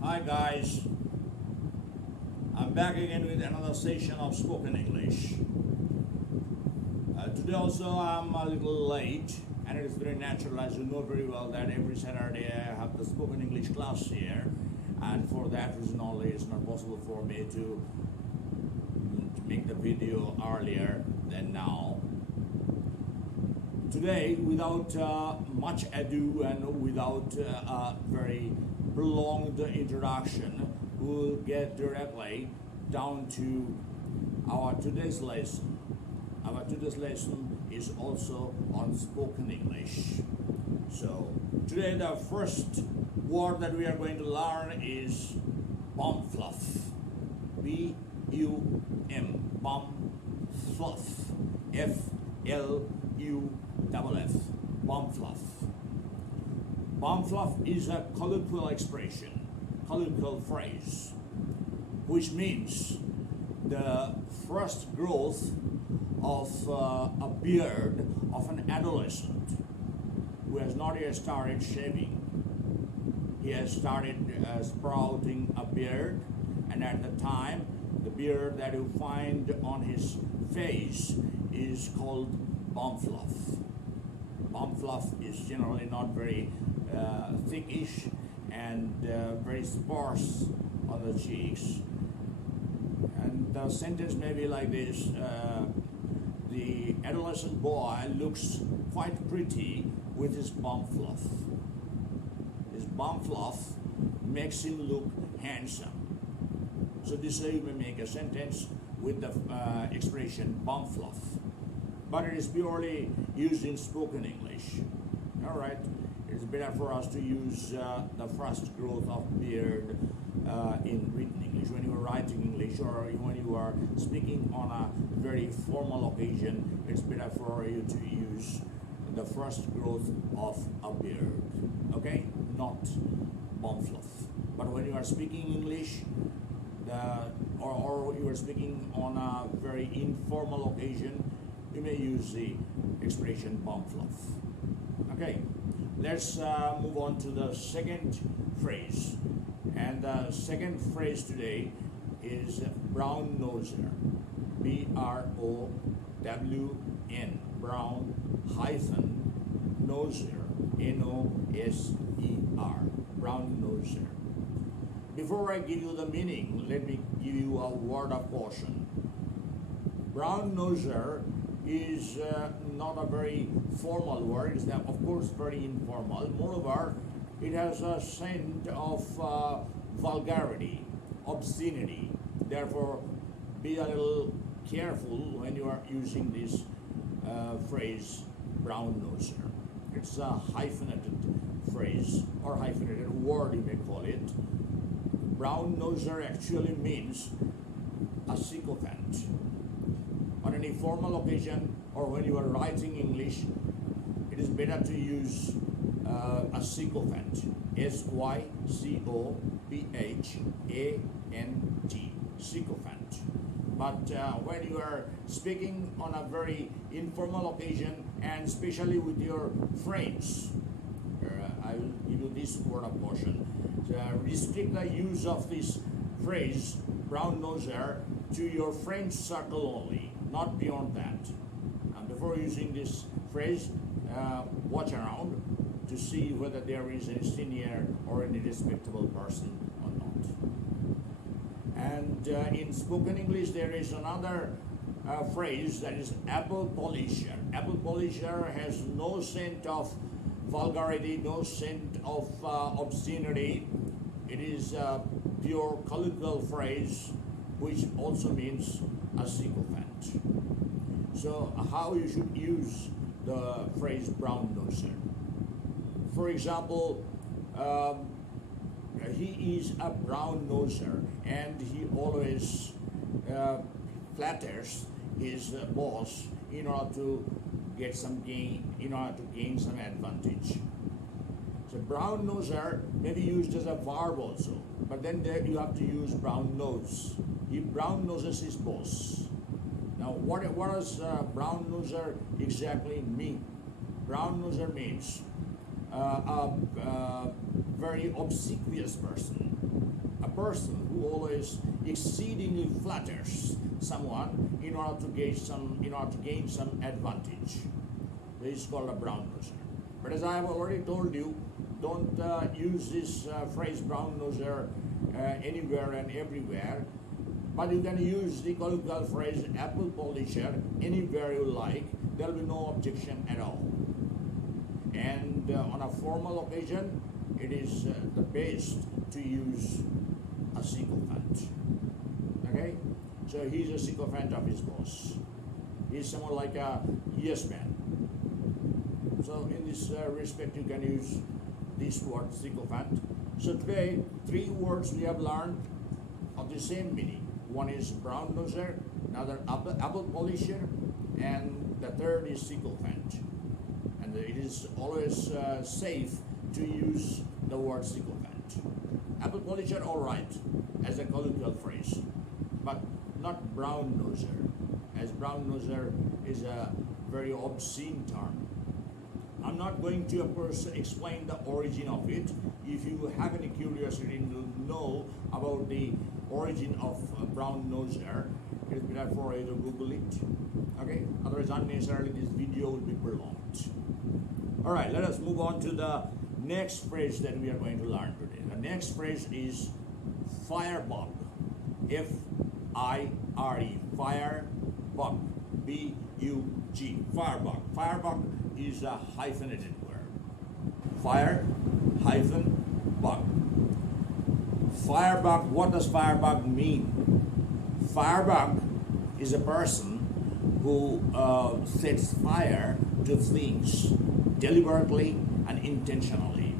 Hi guys, I'm back again with another session of spoken English. Today also I'm a little late, and it is very natural, as you know very well, that every Saturday I have the spoken English class here, and for that reason only it's not possible for me to make the video earlier than now. Today, without much ado and without a very prolonged introduction, we'll get directly down to our today's lesson. Our today's lesson is also on spoken English. So, today the first word that we are going to learn is Fluff. B-U-M, Fluff. F-L-U-F-F, Fluff. Fluff is a colloquial expression, colloquial phrase, which means the first growth of a beard of an adolescent who has not yet started shaving. He has started sprouting a beard, and at the time, the beard that you find on his face is called Fluff. Fluff is generally not very thickish and very sparse on the cheeks. And the sentence may be like this: the adolescent boy looks quite pretty with his fluff. His fluff makes him look handsome. So this way you may make a sentence with the expression fluff. But it is purely used in spoken English. All right, it's better for us to use the first growth of beard in written English. When you are writing English or when you are speaking on a very formal occasion, it's better for you to use the first growth of a beard. Okay, not fluff. But when you are speaking English, or you are speaking on a very informal occasion, you may use the expression fluff. Okay, let's move on to the second phrase. And the second phrase today is brown noser. B-R-O-W-N, brown hyphen noser, N-O-S-E-R, brown noser. Before I give you the meaning, let me give you a word of caution. Brown noser is not a very formal word. It's of course very informal. Moreover, it has a scent of vulgarity, obscenity. Therefore, be a little careful when you are using this phrase, brown noser. It's a hyphenated phrase or hyphenated word, you may call it. Brown noser actually means a sycophant. On any formal occasion or when you are writing English, it is better to use a sycophant. S-Y-C-O-P-H-A-N-T, sycophant. But when you are speaking on a very informal occasion, and especially with your friends, I will give you this word of caution. Restrict the use of this phrase, brown noser, to your friends circle only, not beyond that. And before using this phrase, watch around to see whether there is a senior or any respectable person or not. And in spoken English, there is another phrase that is apple polisher. Apple polisher has no scent of vulgarity, no scent of obscenity. It is a pure colloquial phrase which also means a sycophant. So how you should use the phrase brown noser? For example, he is a brown noser and he always flatters his boss in order to get some gain, in order to gain some advantage. So brown noser may be used as a verb also, but then there you have to use brown nose. He brown noses his boss. Now, what does brown noser exactly mean? Brown noser means a very obsequious person. a person who always exceedingly flatters someone in order to gain some advantage. This is called a brown noser. But as I have already told you, don't use this phrase brown noser anywhere and everywhere. But you can use the colloquial phrase apple polisher anywhere you like. There will be no objection at all. And on a formal occasion, it is the best to use a sycophant. Okay? So he's a sycophant of his boss. He's someone like a yes man. So in this respect, you can use this word sycophant. So today, 3 words we have learned of the same meaning. One is brown noser, another apple polisher, and the third is sycophant. And it is always safe to use the word sycophant. Apple polisher, all right, as a colloquial phrase, but not brown noser, as brown noser is a very obscene term. I'm not going to, of course, explain the origin of it. If you have any curiosity to know about the origin of brown noser, it is better for you to Google it. Okay? Otherwise, unnecessarily, this video will be prolonged. All right, let us move on to the next phrase that we are going to learn today. The next phrase is firebug. F-I-R-E. Firebug. B-U-G. Firebug. Firebug is a hyphenated word. Fire hyphen bug. Firebug, what does firebug mean? Firebug is a person who sets fire to things deliberately and intentionally.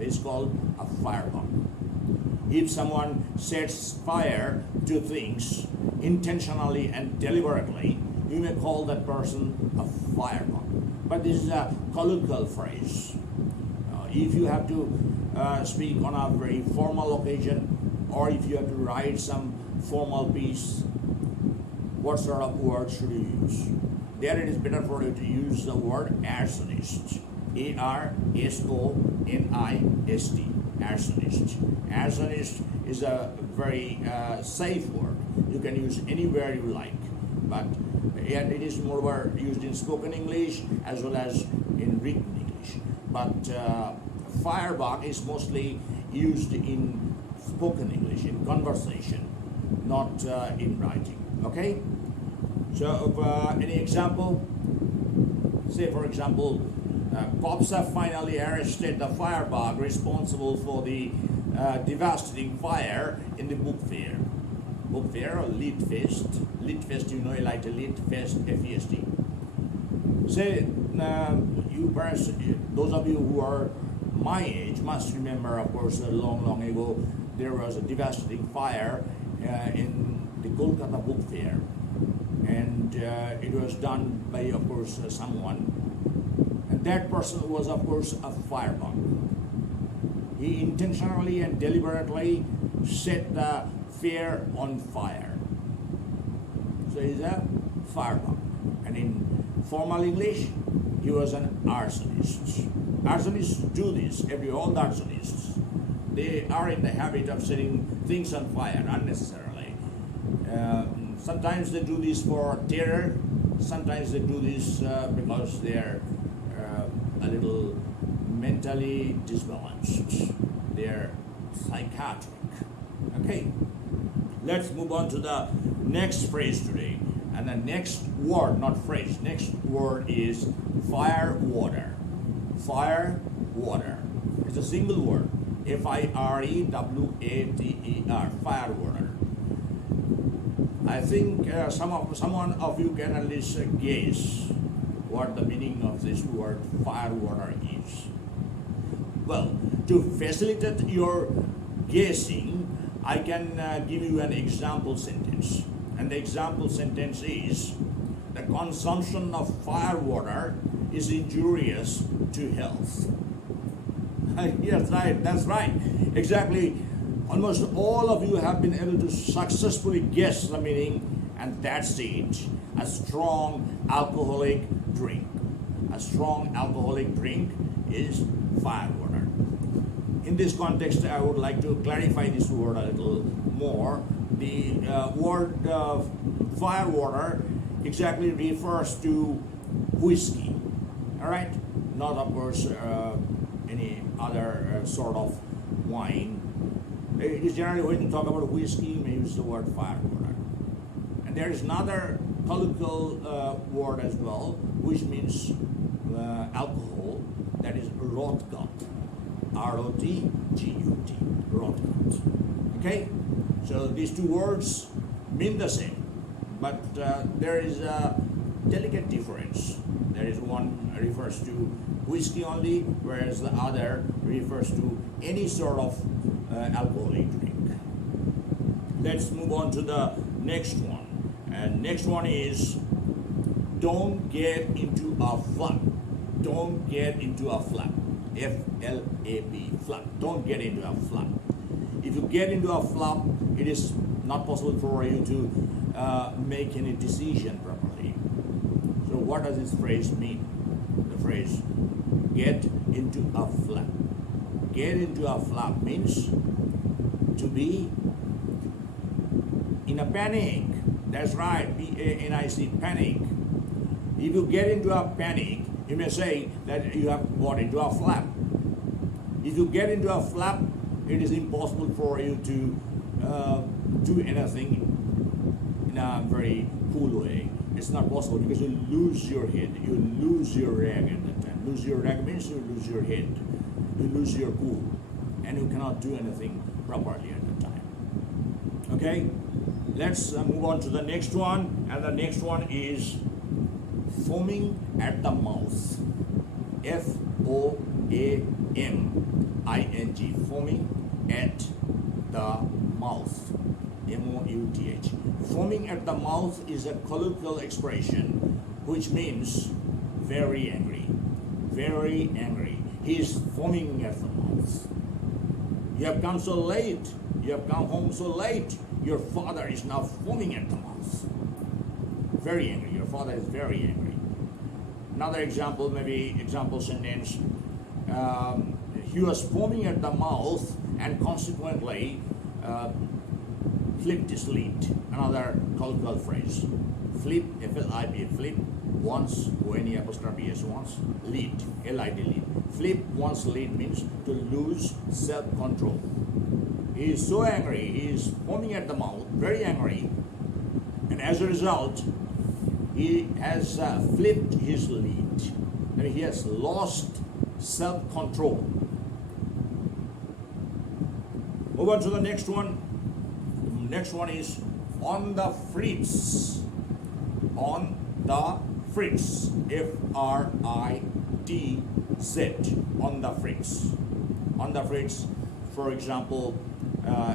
It is called a firebug. If someone sets fire to things intentionally and deliberately, you may call that person a firebug. But this is a colloquial phrase. If you have to speak on a very formal occasion, or if you have to write some formal piece, what sort of word should you use? There it is better for you to use the word arsonist. A-R-S-O-N-I-S-T. Arsonist. Arsonist is a very safe word. You can use anywhere you like. But and it is moreover used in spoken English as well as in written English. But firebug is mostly used in spoken English, in conversation, not in writing. Okay? So, any example? Say, for example, cops have finally arrested the firebug responsible for the devastating fire in the book fair. Book fair or Lit Fest. Lit Fest, you know, like the Lit Fest, F-E-S-T. Say, you perhaps, those of you who are my age must remember, of course, long ago, there was a devastating fire in the Kolkata Book Fair. And it was done by, of course, someone. And that person was, of course, a firebug. He intentionally and deliberately set the fair on fire. So he's a firebug. And in formal English, he was an arsonist. Arsonists do this, all the arsonists. They are in the habit of setting things on fire unnecessarily. Sometimes they do this for terror. Sometimes they do this because they're a little mentally disbalanced. They're psychiatric. Okay, let's move on to the next phrase today. And the next word, not phrase, next word is firewater. Firewater. It's a single word. F-I-R-E-W-A-T-E-R. Firewater. I think someone of you can at least guess what the meaning of this word firewater is. Well, to facilitate your guessing, I can give you an example sentence. And the example sentence is, the consumption of firewater is injurious to health. Yes, right, that's right. Exactly. Almost all of you have been able to successfully guess the meaning, and that's it. A strong alcoholic drink. A strong alcoholic drink is firewater. in this context, I would like to clarify this word a little more. The word firewater exactly refers to whiskey, all right? Not, of course, any other sort of wine. It is generally when you talk about whiskey, we use the word firewater. And there is another colloquial word as well, which means alcohol, that is rotgut. R-O-T-G-U-T, rotgut. Okay? So these two words mean the same, but there is a delicate difference. There is one refers to whiskey only, whereas the other refers to any sort of alcoholic drink. Let's move on to the next one. And next one is don't get into a flap. Don't get into a flap. F-L-A-P, flap. Don't get into a flap. If you get into a flap, it is not possible for you to make any decision properly. So what does this phrase mean? The phrase get into a flap. Get into a flap means to be in a panic. That's right, P-A-N-I-C, panic. If you get into a panic, you may say that you have got into a flap. If you get into a flap, it is impossible for you to do anything in a very cool way. It's not possible because you lose your head, you lose your rag at that time. Lose your rag means you lose your head, you lose your cool, and you cannot do anything properly at that time. Okay, let's move on to the next one, and the next one is foaming at the mouth. F-O-A-M-I-N-G, foaming at the mouth. M-O-U-T-H. Foaming at the mouth is a colloquial expression which means very angry. Very angry. He is foaming at the mouth. You have come so late. You have come home so late. Your father is now foaming at the mouth. Very angry. Your father is very angry. Another example, maybe example sentence. He was foaming at the mouth and consequently flipped his lid. Another colloquial phrase. Flip, F-L-I-P, flip once, O-N-E apostrophe S once, lid, L-I-D, lid. Flip one's lid means to lose self-control. He is so angry, he is foaming at the mouth, very angry, and as a result, he has flipped his lid. And he has lost self-control. Move on to the next one. Next one is on the fritz. On the fritz. F-R-I-T-Z. On the fritz. On the fritz. For example,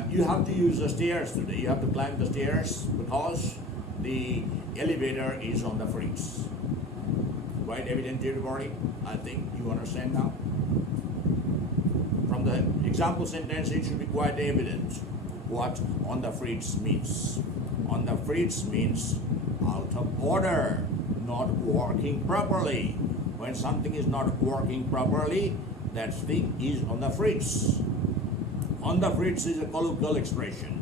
you have to use the stairs today. You have to climb the stairs because the elevator is on the fritz. Quite evident to everybody? I think you understand now. From the example sentence, it should be quite evident what on the fritz means. On the fritz means out of order, not working properly. When something is not working properly, that thing is on the fritz. On the fritz is a colloquial expression.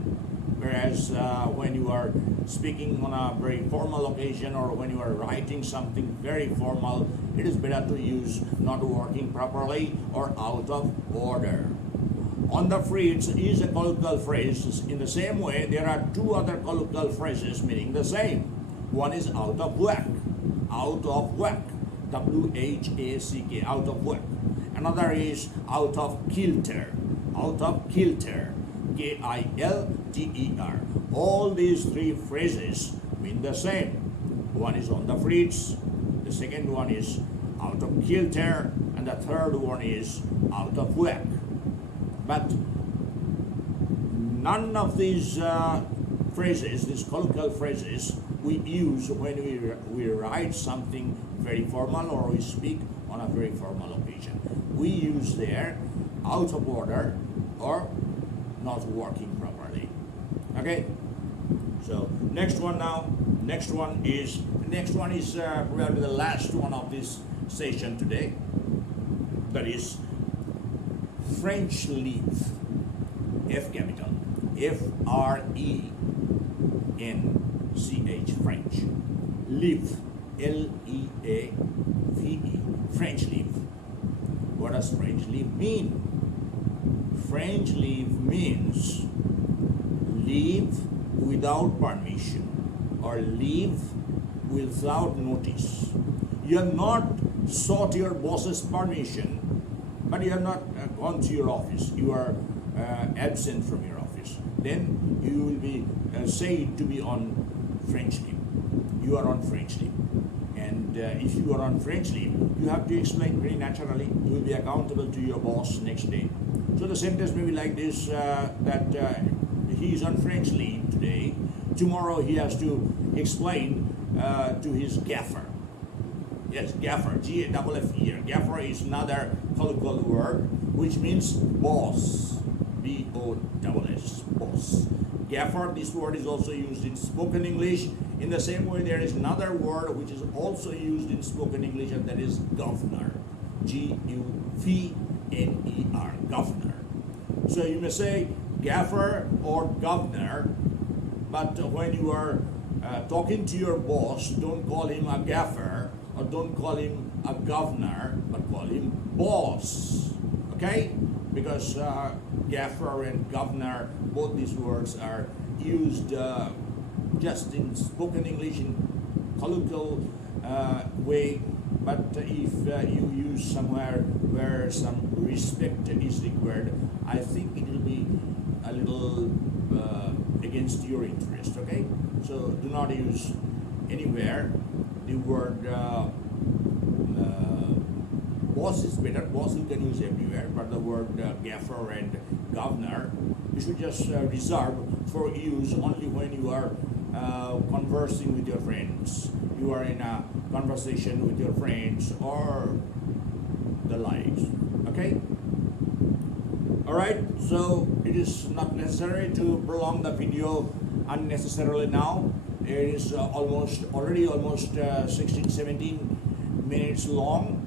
Whereas when you are speaking on a very formal occasion or when you are writing something very formal, it is better to use not working properly or out of order. On the fritz is a colloquial phrase. In the same way, there are two other colloquial phrases meaning the same. One is out of whack. Out of whack. W-H-A-C-K. Out of whack. Another is out of kilter. Out of kilter. K-I-L-T-E-R. All these three phrases mean the same. One is on the fritz, the second one is out of kilter, and the third one is out of whack. But none of these phrases, these colloquial phrases, we use when we write something very formal or we speak on a very formal occasion. We use there out of order or not working properly. Okay, so next one now. Next one is probably the last one of this session today. That is French leave. F capital. F-R-E-N-C-H, French. Leave, L-E-A-V-E, French leave. What does French leave mean? French leave means leave without permission or leave without notice. You have not sought your boss's permission, but you have not gone to your office. You are absent from your office. Then you will be said to be on French leave. You are on French leave. And if you are on French leave, you have to explain very naturally. You will be accountable to your boss next day. So the sentence may be like this, that he is on French leave today. Tomorrow he has to explain to his gaffer. Yes, gaffer, G-A-F-F-E-R. Gaffer is another colloquial word which means boss. B-O-S-S, boss. Gaffer, this word is also used in spoken English. In the same way, there is another word which is also used in spoken English, and that is governor. G-U-V-N-E-R, governor. So you may say gaffer or governor, but when you are talking to your boss, don't call him a gaffer or don't call him a governor, but call him boss. Okay? Because gaffer and governor, both these words are used just in spoken English in colloquial way, but if you use somewhere where some respect is required, I think it will be a little against your interest, okay? So do not use anywhere the word boss is better. Boss you can use everywhere, but the word gaffer and governor you should just reserve for use only when you are conversing with your friends. You are in a conversation with your friends or the likes. Okay? Alright, so it is not necessary to prolong the video unnecessarily now. It is already almost 16-17 minutes long.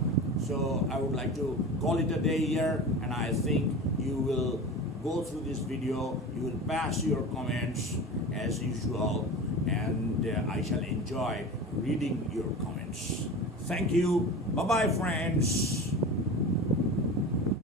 So I would like to call it a day here, and I think you will go through this video, you will pass your comments as usual, and I shall enjoy reading your comments. Thank you. Bye-bye, friends.